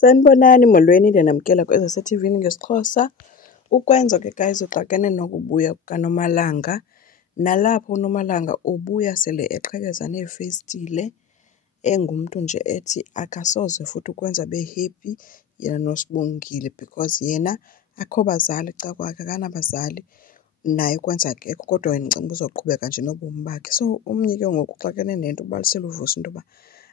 Sanibonani, molweni, ndinamkela kwezaseTV-ni ngesiXhosa. Ukwenza ke guys uxakene nokubuya kukaNomalanga. Nalapho uNomalanga ubuya sele eqhekeza neefestile, engumntu nje ethi akasoze futhi ukwenza be-happy yena noSibongile because yena akho bazali xa kwakhe, akanabazali naye ukwenza akekho, kodwa wena ndicimba uzoqhubeka nje nobomi bakhe. So omnye ke ngoku uxakene nento ubalisela uvusa into yoba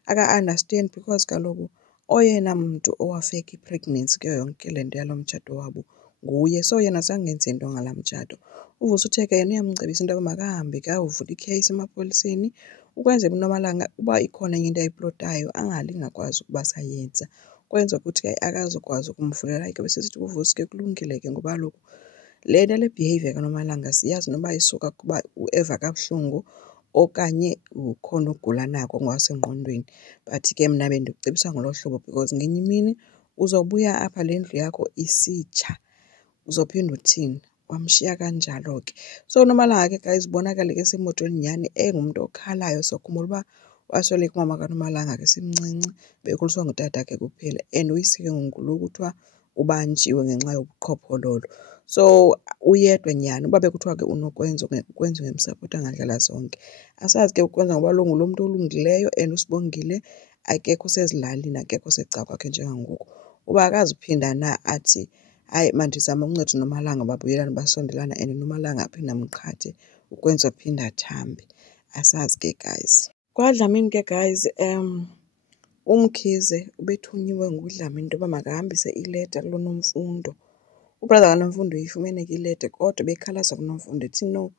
aka-understand because kaloku oyena mntu owafeka i-pregnancy kuyo yonke le nto yalo mtshato wabo nguye. So yena zange enze nto ngalaa mtshato. Uvusa utheke yena uyamcebisa into yoba makahambe ke ayovula ikheyisi emapoliseni ukwenzela uNomalanga uba ikhona enye into ayiplotayo angalinge akwazi ukuba sayenza. Kwenza ukuthi ke akazukwazi ukumvulela ke besesithi uVusi ke kulungile ke ngoba kaloku le nto le behavior kaNomalanga siyazi noba isuka kuba ueva kabuhlungu okanye ukhona ukugula nako ngokwasengqondweni. But ke mna bendikucebisa ngolo hlobo because ngenye imini uzobuya apha le ndlu yakho isitsha, uzophinda uthini? Wamshiya kanjalo ke. So uNomalanga ke guys ubonakale ke semotweni nyhani engumntu okhalayo. So khumbula uba wasweleka umama kaNomalanga ke semncinci, bekhuliswa ngutatakhe kuphela and uyise ke ngoku lo kuthiwa ubanjiwe ngenxa yobuqhophololo. So uyedwa nyhani uba bekuthiwa ke unokwenza ukwenza ungemsapota ngandlela zonke. Asazi ke ukwenza ngoba lo ngulo mntu olungileyo and uSibongile akekho usezilalini, akekho secawa kwakhe njengangoku. Uba akazuphinda na athi hayi mandizame unceda uNomalanga babuyelane basondelana and uNomalanga aphinde amqhathe ukwenza phinda athambe. Asazi ke guys. KwaDlamini ke guys uMkhize ubethunyiwe nguDlamini into yoba makahambise ileta kuloNomfundo. Ubrother kaNomfundo uyifumene ke ileta kodwa bekhalaza kuNomfundo ethi no,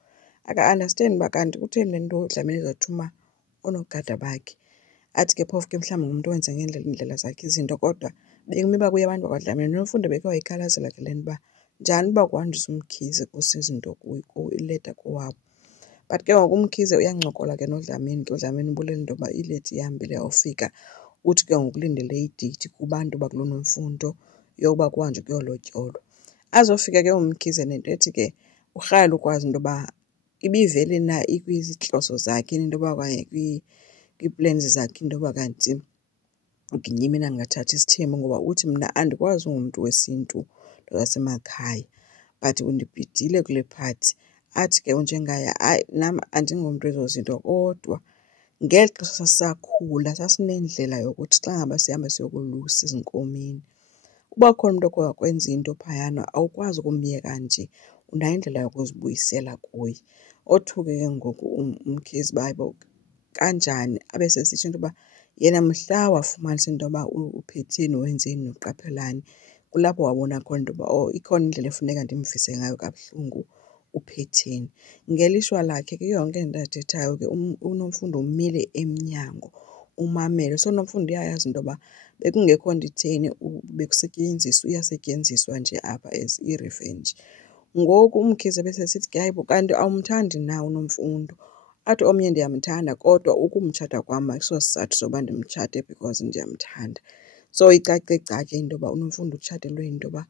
aka-understand uba kanti kutheni le nto uDlamini ezothuma oonogada bakhe. Athi ke phofu ke mhlawumbi ngumntu owenze iindlela zakhe izinto kodwa bekumiba kuye abantu bakwaDlamini. Nomfundo bekhe wayikhalazela ke le nto uba njani uba kuhanjiswa uMkhize kusa izinto ileta kowabo. But ke ngoku uMkhize uyancokola ke noDlamini ke uDlamini ubulela into yoba ileta ihambile yawufika. Uthi ke ngoku ulindele ideyithi kubantu bakuloNomfundo yokuba kuhanjwe kuyolotyolwa. Azofika ke uMkhize nento ethi ke urhalela ukwazi into yoba ibivele na ikwizihloso zakhe into yoba okanye kwii-plans zakhe into yoba kanti ngenye imini andingathathi isithembu ngoba uthi mna andikwazi ungumntu wesiNtu wasemakhaya but undibhidile kule part. Athi ke unjengaye hayi nam andingomntu wezo zinto kodwa ngeli xesha sasisakhula sasinendlela yokuthi xa ngaba sihamba siyokolusa ezinkomeni uba khona umntu okhe wakwenza into phayana awukwazi ukumbiyeka nje, unayo indlela yokuzibuyisela kuye. Othuke ke ngoku uMkhize uba hayibo kanjani abe sesitsho into yoba yena mhla wafumanisa into yoba uPhetheni wenzeni noQaphelani kulapho wabona khona into yoba oh ikhona indlela efuneka ndimvise ngayo kabuhlungu uPhetheni. Ngelishwa lakhe ke yonke into athethayo ke uNomfundo umile emnyango umamele. So uNomfundo uyayazi into yoba bekungekho nto itheni uyasetyenziswa nje apha as i-revenge. Ngoku uMkhize besesithi ke hayibo kanti awumthandi na uNomfundo? Athi omnye ndiyamthanda kodwa ukumtshata kwam ayisosizathu soba ndimtshate because ndiyamthanda. So icace gca ke into yoba uNomfundo utshatelwe yinto yoba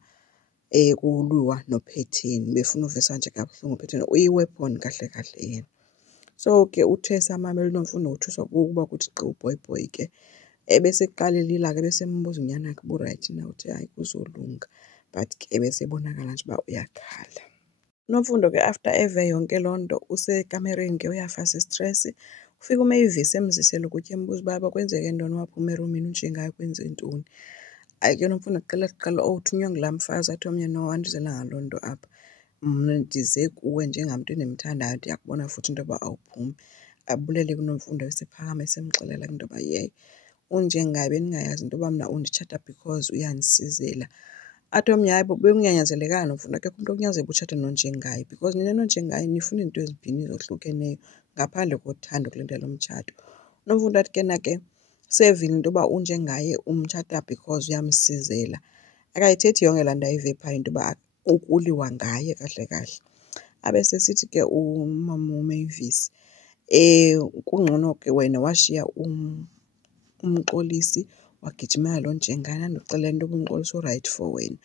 kulwiwa noPhetheni, befuna uvisa nje kabuhlungu uPhetheni uyi-weapon kahle kahle yena. So ke uthe samamela uNomfundo uthuswa kukuba kuthi gqi ubhoyibhoyi ke ebesekuqala elila ke besembuza unyana wakhe uba urayithi na, uthi hayi kuzolunga but ke ebesebonakala nje uba uyakhala. uNomfundo ke after eve yonke loo nto usekamereni ke uyafasa istresi. Ufika uMavis emzisela ukutya embuza uba yabo kwenzeke ntoni waphuma erumini unjengayo kwenze ntoni. Hayi ke uNomfundo kuqala uthunywa ngulaa mfazi athi omnye no andizela ngaloo nto apha. Mna ndize kuwe njengamntu endimthandayo ndiyakubona futhi into yoba awuphumi. Abulele kuNomfundo esephakama esemxelela into yoba yeyi unjengaye bendingayazi into yoba mna unditshata because uyanisizela. Athi omnye hayibo bekunganyanzelekanga Nomfundo akekho umntu okunyanzela utshate nonjengaye because nina nonjengaye nifuna izinto ezibini ezohlukeneyo ngaphandle kothando kule nto yalo mtshato. uNomfundo athi ke nake sevile into yoba unjengaye umtshata because uyamsizela. Akayithethi yonke laa nto ayive phaa into yoba ukuliwa ngaye kahle kahle. Abe sesithi ke umama uMavis kungcono ke wena washiya umxolisi wagijimela loo njengana ndixelela into yoba umxolisi orayithi for wena.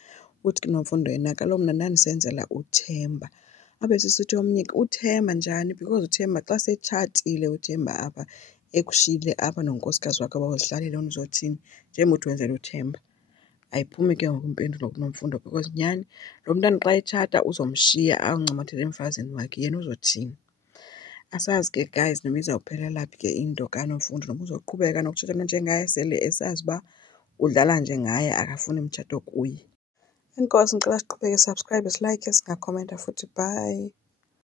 Uthi ke Nomfundo yena kaloku mna ndandisenzela uThemba. Abe sisithi omnye ke uThemba njani because uThemba xa setshatile uThemba apha ekushiyile apha nonkosikazi wakhe uba uzihlalele wena uzothini njengoba uthi wenzela uThemba. ayiphumi ke ngoku impendulo kuNomfundo because nyhani lo mntana xa etshata uzomshiya awuncomathele emfazini wakhe, yena uzothini? Asazi ke guys noma izawuphelela phi ke into kaNomfundo, noma uzoqhubeka nokutshata njengaye sele esazi uba udlala nje ngaye akafuni mtshato kuye. Enkosi, ngicela siqhubeke, subscribe, silike, singakhomenta futhi. Bye.